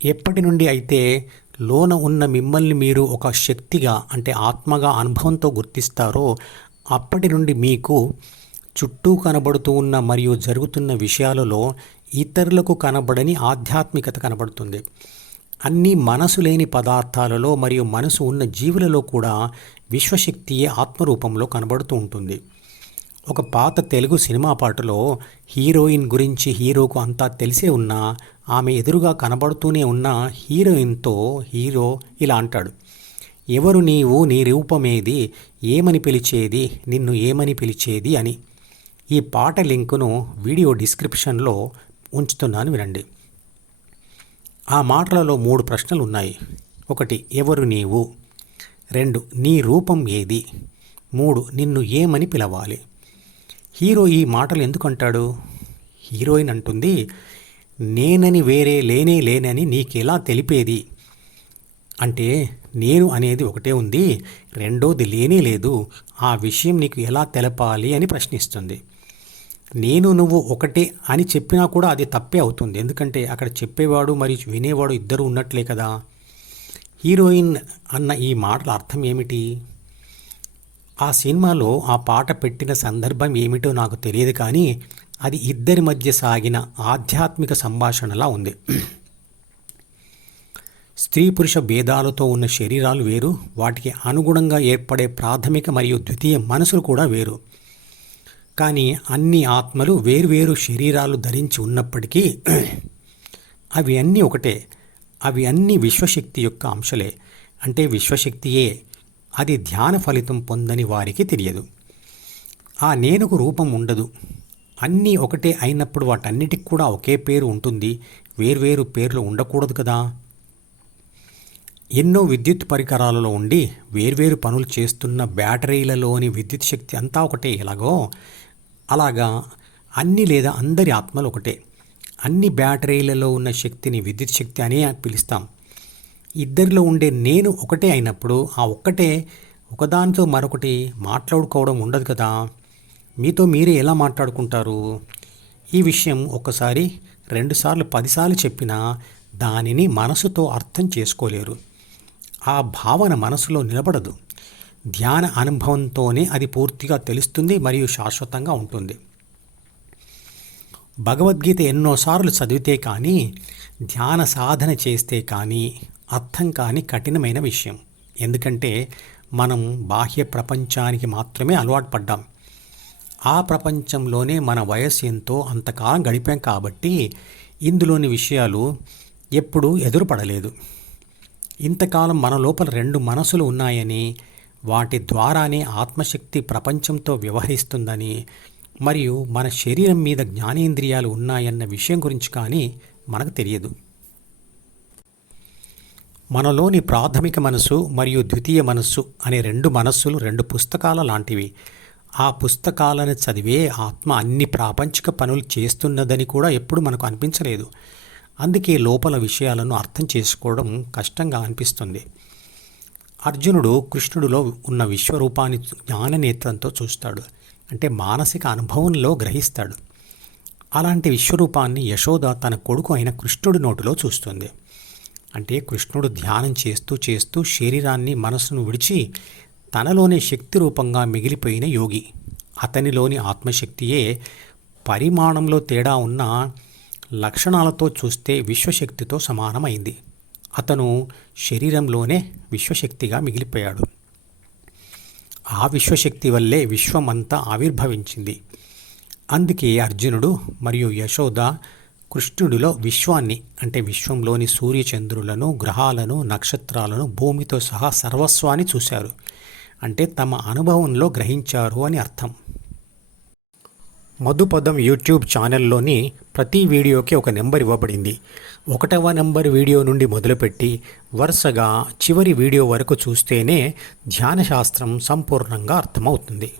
ఎప్పటి నుండి అయితే లోన ఉన్న మిమ్మల్ని మీరు ఒక శక్తిగా అంటే ఆత్మగా అనుభవంతో గుర్తిస్తారో అప్పటి నుండి మీకు చుట్టూ కనబడుతూ ఉన్న మరియు జరుగుతున్న విషయాలలో ఇతరులకు కనబడని ఆధ్యాత్మికత కనబడుతుంది. అన్ని మనసు లేని పదార్థాలలో మరియు మనసు ఉన్న జీవులలో కూడా విశ్వశక్తియే ఆత్మరూపంలో కనబడుతూ ఉంటుంది. ఒక పాత తెలుగు సినిమా పాటలో హీరోయిన్ గురించి హీరోకు అంతా తెలిసే ఉన్నా ఆమె ఎదురుగా కనబడుతూనే ఉన్న హీరోయిన్తో హీరో ఇలా అంటాడు, ఎవరు నీవు, నీ రూపమేది, ఏమని పిలిచేది, నిన్ను ఏమని పిలిచేది అని. ఈ పాట లింకును వీడియో డిస్క్రిప్షన్లో ఉంచుతున్నాను, వినండి. ఆ మాటలలో 3 ప్రశ్నలు ఉన్నాయి. 1 ఎవరు నీవు, 2 నీ రూపం ఏది, 3 నిన్ను ఏమని పిలవాలి. హీరో ఈ మాటలు ఎందుకంటాడు? హీరోయిన్ అంటుంది, నేనని వేరే లేనే లేనని నీకెలా తెలిపేది అంటే నేను అనేది ఒకటే ఉంది, రెండోది లేనే లేదు, ఆ విషయం నీకు ఎలా తెలపాలి అని ప్రశ్నిస్తుంది. నేను నువ్వు ఒకటే అని చెప్పినా కూడా అది తప్పే అవుతుంది, ఎందుకంటే అక్కడ చెప్పేవాడు మరియు వినేవాడు ఇద్దరు ఉన్నట్లే కదా. హీరోయిన్ అన్న ఈ మాటల అర్థం ఏమిటి? ఆ సినిమాలో ఆ పాట పెట్టిన సందర్భం ఏమిటో నాకు తెలియదు, కానీ అది ఇద్దరి మధ్య సాగిన ఆధ్యాత్మిక సంభాషణలా ఉంది. స్త్రీ పురుష భేదాలతో ఉన్న శరీరాలు వేరు, వాటికి అనుగుణంగా ఏర్పడే ప్రాథమిక మరియు ద్వితీయ మనసులు కూడా వేరు. కానీ అన్ని ఆత్మలు వేరువేరు శరీరాలు ధరించి ఉన్నప్పటికీ అవి అన్నీ ఒకటే. అవి అన్ని విశ్వశక్తి యొక్క అంశలే, అంటే విశ్వశక్తియే. అది ధ్యాన ఫలితం పొందని వారికి తెలియదు. ఆ నేనుకు రూపం ఉండదు. అన్నీ ఒకటే అయినప్పుడు వాటన్నిటికి కూడా ఒకే పేరు ఉంటుంది, వేర్వేరు పేర్లు ఉండకూడదు కదా. ఎన్నో విద్యుత్ పరికరాలలో ఉండి వేర్వేరు పనులు చేస్తున్న బ్యాటరీలలోని విద్యుత్ శక్తి అంతా ఒకటే. అలాగా అన్ని లేదా అందరి ఆత్మలు ఒకటే. అన్ని బ్యాటరీలలో ఉన్న శక్తిని విద్యుత్ శక్తి అనే పిలుస్తాం. ఇద్దరిలో ఉండే నేను ఒకటే అయినప్పుడు ఆ ఒక్కటే ఒకదానితో మరొకటి మాట్లాడుకోవడం ఉండదు కదా. మీతో మీరే ఎలా మాట్లాడుకుంటారు? ఈ విషయం ఒకసారి 2 సార్లు 10 సార్లు చెప్పినా దానిని మనసుతో అర్థం చేసుకోలేరు. ఆ భావన మనసులో నిలబడదు. ధ్యాన అనుభవంతోనే అది పూర్తిగా తెలుస్తుంది మరియు శాశ్వతంగా ఉంటుంది. భగవద్గీత ఎన్నోసార్లు చదివితే కానీ, ధ్యాన సాధన చేస్తే కానీ అర్థం కాని కఠినమైన విషయం. ఎందుకంటే మనం బాహ్య ప్రపంచానికి మాత్రమే అలవాటు పడ్డాం. ఆ ప్రపంచంలోనే మన వయస్సు ఎంతో అంతకాలం గడిపాం కాబట్టి ఇందులోని విషయాలు ఎప్పుడూ ఎదురుపడలేదు. ఇంతకాలం మన లోపల 2 మనసులు ఉన్నాయని, వాటి ద్వారానే ఆత్మశక్తి ప్రపంచంతో వ్యవహరిస్తుందని మరియు మన శరీరం మీద జ్ఞానేంద్రియాలు ఉన్నాయన్న విషయం గురించి కానీ మనకు తెలియదు. మనలోని ప్రాథమిక మనసు మరియు ద్వితీయ మనస్సు అనే 2 మనస్సులు 2 పుస్తకాల లాంటివి. ఆ పుస్తకాలను చదివే ఆత్మ అన్ని ప్రాపంచిక పనులు చేస్తున్నదని కూడా ఎప్పుడు మనకు అనిపించలేదు. అందుకే లోపల విషయాలను అర్థం చేసుకోవడం కష్టంగా అనిపిస్తుంది. అర్జునుడు కృష్ణుడిలో ఉన్న విశ్వరూపాన్ని జ్ఞాననేత్రంతో చూస్తాడు, అంటే మానసిక అనుభవంలో గ్రహిస్తాడు. అలాంటి విశ్వరూపాన్ని యశోద తన కొడుకు అయిన కృష్ణుడి నోటిలో చూస్తుంది. అంటే కృష్ణుడు ధ్యానం చేస్తూ చేస్తూ శరీరాన్ని మనసును విడిచి తనలోనే శక్తి రూపంగా మిగిలిపోయిన యోగి. అతనిలోని ఆత్మశక్తియే పరిమాణంలో తేడా ఉన్న లక్షణాలతో చూస్తే విశ్వశక్తితో సమానమైంది. అతను శరీరంలోనే విశ్వశక్తిగా మిగిలిపోయాడు. ఆ విశ్వశక్తి వల్లే విశ్వమంతా ఆవిర్భవించింది. అందుకే అర్జునుడు మరియు యశోద కృష్ణుడిలో విశ్వాన్ని, అంటే విశ్వంలోని సూర్యచంద్రులను, గ్రహాలను, నక్షత్రాలను, భూమితో సహా సర్వస్వాన్ని చూశారు. అంటే తమ అనుభవంలో గ్రహించారు అని అర్థం. మధుపదం యూట్యూబ్ ఛానల్లోని ప్రతి వీడియోకి ఒక నెంబర్ ఇవ్వబడింది. 1వ నెంబర్ వీడియో నుండి మొదలుపెట్టి వరుసగా చివరి వీడియో వరకు చూస్తేనే ధ్యానశాస్త్రం సంపూర్ణంగా అర్థమవుతుంది.